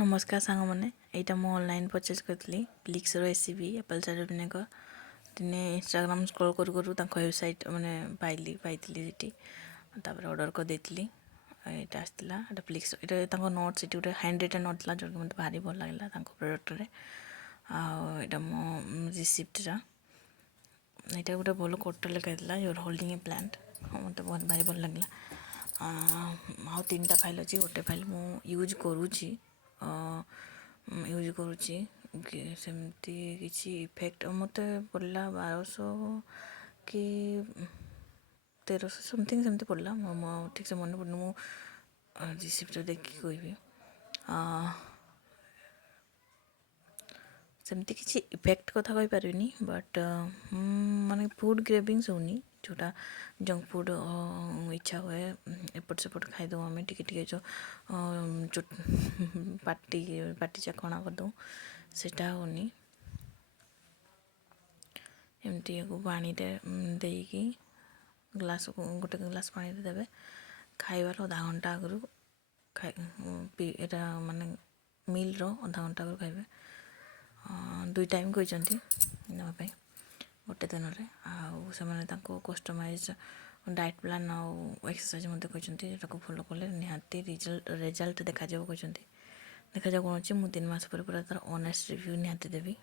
नमस्कार सांग मैंने यहाँ मुझे ऑनलाइन परचेज करी प्लिक्स रेसिपी एप्पल साइडर विनेगर दिने इंस्टाग्राम स्क्रॉल करू वेबसाइट मैंने पाइली ऑर्डर कर देती यहाँ आसला प्लिक्स यहाँ नोट से गोटे हैंड रिटन नोट था जो मतलब भारी भल लगे प्रोडक्ट आटा मो रिसीप्टा यहाँ गोटे भल कोट लिखाई योर होल्डिंग ए प्लांट मत बहुत भारी भल लगे आ तीन टा फाइल अच्छी गोटे फाइल मु यूज करुँची यूज करुँची सेमती किसी इफेक्ट मत पड़ा 1200 कि 1300 समथिंग सेमती पड़ा ठीक से मन पड़े मु रिसीप्ट देखिए कहि सेमती किसी इफेक्ट कथा कही पारिनी बट माने फूड क्रेविंग्स होनी जोटा जंक फूड इच्छा हुए एपट सेपट खाईदे आम टे जो पाटी चाखणा करदे सेटा होनी एमती को पानी देकी ग्लास गोटे ग्लास पानी देवे खाइबार आधा घंटा आगु एटा माने मील रो आधा घंटा आगु खाइबे 2 टाइम कहते नापी गोटे दिन में कस्टमाइज डाएट प्लान आउ एक्सरसाइज मत कहते फॉलो कले निहाती रिजल्ट देखा कहते देखा कौन अच्छी 3 मास पर पूरा तार ऑनेस्ट रिव्यू निहाती देवी।